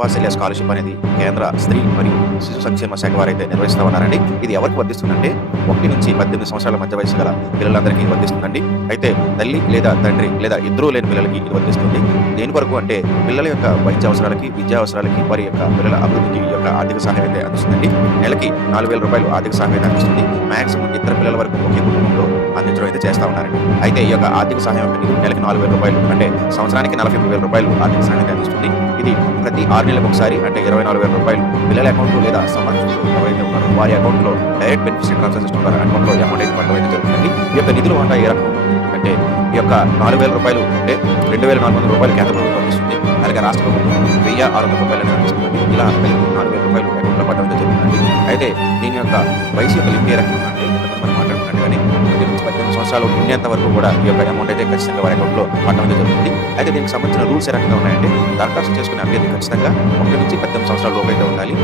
వాత్సల్య scholarship అనేది కేంద్ర స్త్రీ మరియు శిశు సంక్షేమ శాఖ వారైతే నిర్వహిస్తా ఉన్నారండి. ఇది ఎవరికి వర్తిస్తుందంటే 1-18 సంవత్సరాల మధ్య వయస్సు గల పిల్లలందరికీ ఇది వర్తిస్తుందండి. అయితే తల్లి లేదా తండ్రి లేదా ఇద్దరూ లేని పిల్లలకి ఇది వర్తిస్తుంది. దేని కొరకు అంటే పిల్లల యొక్క వైద్య అవసరాలకి, విద్యా అవసరాలకి, వారి యొక్క పిల్లల అభివృద్ధికి ఈ యొక్క ఆర్థిక సహాయం అయితే అందిస్తుందండి. నెలకి రూ. 4,000 ఆర్థిక సహాయం అయితే అందిస్తుంది. మాక్సిమం ఇద్దరు పిల్లల వరకు ఒకే కుటుంబంలో అందించడం అయితే చేస్తా ఉన్నారండి. అయితే ఈ యొక్క ఆర్థిక సహాయం అనేది నెలకి రూ. 4,000 అంటే సంవత్సరానికి రూ. 43,000 ఆర్థిక సహాయం అయితే అందిస్తుంది. ఇది ప్రతి 6 నెలలకు ఒకసారి అంటే రూ. 24,000 పిల్లల అకౌంట్‌లో లేదా సంరక్షకులు ఎవరైతే ఉన్నారో వారి అకౌంట్‌లో డైరెక్ట్ బెనిఫిషియరీ ట్రాన్స్‌ఫర్ సిస్టమ్ ద్వారా అకౌంట్‌లో అమౌంట్ అయితే పడడం అయితే జరుగుతుంది. ఈ యొక్క నిధుల వాటా ఏ రకంగా అంటే ఈ యొక్క రూ. 4,000 అంటే రూ. 2,400 కేంద్ర ప్రభుత్వం అందిస్తుంది. అలాగే రాష్ట్ర ప్రభుత్వం రూ. 1,600 అందిస్తుంది. ఇలా కలిపి రూ. 4,000 అకౌంట్‌లో పడడం అయితే జరుగుతుంది. అయితే దీని యొక్క వయసు యొక్క లిమిట్ ఏ రకంగా అంటే ఇంతకుముందు మనం మాట్లాడుకున్నట్టుగానే 18 సంవత్సరాలు నిండేంత వరకు కూడా ఈ యొక్క అమౌంట్ అయితే ఖచ్చితంగా వారి అకౌంట్‌లో పడడం అయితే జరుగుతుంది. అయితే దీనికి సంబంధించిన రూల్స్ ఏ రకంగా ఉన్నాయంటే దరఖాస్తు చేసుకునే అభ్యర్థి ఖచ్చితంగా 1-18 సంవత్సరాల లోపు అయితే ఉండాలి.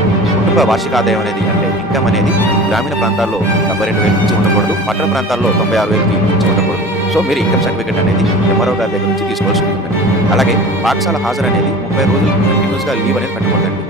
కుటుంబ వార్షిక ఆదాయం అనేది అంటే ఇన్కమ్ అనేది గ్రామీణ ప్రాంతాల్లో 72,000 నుంచి ఉండకూడదు. పట్టణ ప్రాంతాల్లో 96,000కి మించి ఉండకూడదు. సో మీరు ఇన్కమ్ సర్టిఫికేట్ అనేది ఎంఆర్ఓ గారి దగ్గర నుంచి తీసుకోవాల్సి ఉంటుందండి. అలాగే పాఠశాల హాజరు అనేది 30 రోజులు కంటిన్యూస్‌గా లీవ్ అనేది పెట్టకూడదండి.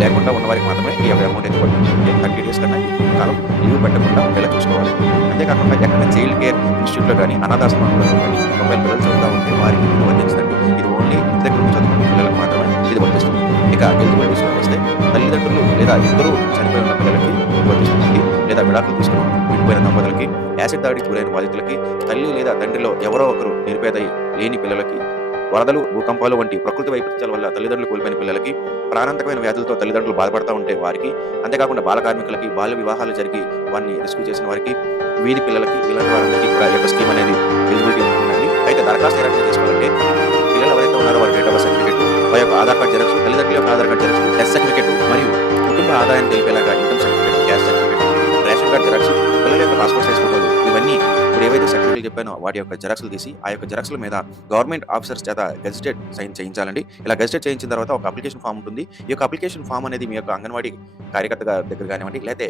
లేకుండా ఉన్నవారికి మాత్రమే ఈ యొక్క అమౌంట్ అయితే పడుతుంది. 30 డేస్ కన్నా ఎక్కువ కాలం లీవ్ పెట్టకుండా ఉండేలా చూసుకోవాలి. అంతేకాకుండా ఎక్కడ చైల్డ్ కేర్ ఇన్‌స్టిట్యూట్‌లో గానీ, అనాథాశ్రమాల్లో గానీ 90 పిల్లలు చదువుతా ఉంటే వారికి ఇది వర్తించదండి. ఇది ఓన్లీ ఇంటి దగ్గర నుంచి చదువుకునే పిల్లలకు మాత్రమే ఇది వర్తిస్తుంది. ఇక ఎలిజిబిలిటీ విషయానికి వస్తే తల్లిదండ్రులు లేదా ఇద్దరు చనిపోయి ఉన్న పిల్లలకి ఇది వర్తిస్తుంది. లేదా విడాకులు తీసుకుని విడిపోయిన దంపతులకి, యాసిడ్ దాడికి గురైన బాధితులకి, తల్లి లేదా తండ్రిలో ఎవరో ఒకరు నిరుపేద లేని పిల్లలకి, వరదలు, భూకంపాలు వంటి ప్రకృతి వైపరీత్యాల వల్ల తల్లిదండ్రులు కోల్పోయిన పిల్లలకి, ప్రాణాంతకమైన వ్యాధులతో తల్లిదండ్రులు బాధపడతా ఉంటే వారికి, అంతేకాకుండా బాల కార్మికులకి, బాల్య వివాహాలు జరిగి వారిని రెస్క్యూ చేసిన వారికి, వీధి పిల్లలకి, ఇలాంటి వారందరికీ కూడా ఈ యొక్క స్కీమ్ అనేది ఎలిజిబిలిటీ ఉంటుందండి. అయితే దరఖాస్తు ఏ రకంగా చేసుకోవాలంటే పిల్లలు ఎవరైతే ఉన్నారో వారి డేట్ ఆఫ్ బర్త్ సర్టిఫికేట్, వారి యొక్క ఆధార్ కార్డ్ జిరాక్స్, తల్లిదండ్రుల యొక్క Aadhaar card xerox, death certificate మరియు కుటుంబ ఆదాయాన్ని తెలిపేలాగా income certificate, caste certificate, ration card xerox, పిల్లల యొక్క పాస్‌పోర్ట్ సైజ్ ఫోటోలు ఇవన్నీ ఇప్పుడు ఏవైతే సర్టిఫికేట్లు చెప్పానో వాటి యొక్క జిరాక్స్‌లు తీసి ఆ యొక్క జిరాక్స్‌ల మీద గవర్నమెంట్ ఆఫీసర్స్ చేత గెజిటెడ్ సైన్ చేయించాలండి. ఇలా గెజిటెడ్ చేయించిన తర్వాత ఒక అప్లికేషన్ ఫార్మ్ ఉంటుంది. ఈ యొక్క అప్లికేషన్ ఫార్మ్ అనేది మీ యొక్క అంగన్వాడీ కార్యకర్త దగ్గర కానివ్వండి, లేతే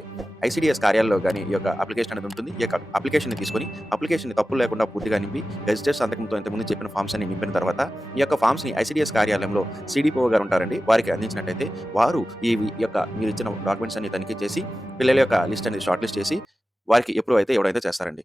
ఐసీడీఎస్ కార్యాలయంలో గానీ ఈ యొక్క అప్లికేషన్ అనేది ఉంటుంది. ఈ యొక్క అప్లికేషన్‌ని తీసుకొని అప్లికేషన్‌ని తప్పులు లేకుండా పూర్తిగా నింపి గెజిటెడ్ సంతకంతో ఇంతకుముందు చెప్పిన ఫార్మ్స్ అన్ని నింపిన తర్వాత ఈ యొక్క ఫార్మ్స్‌ని ఐసీడీఎస్ కార్యాలయంలో సీడీపీఓ గారు ఉంటారండి. వారికి అందించినట్టయితే వారు ఈ యొక్క మీరు ఇచ్చిన డాక్యుమెంట్స్ అన్ని తనిఖీ చేసి పిల్లల యొక్క లిస్ట్ అనేది షార్ట్ లిస్ట్ చేసి వారికి అప్రూవ్ అయితే ఇవ్వడం అయితే చేస్తారండి.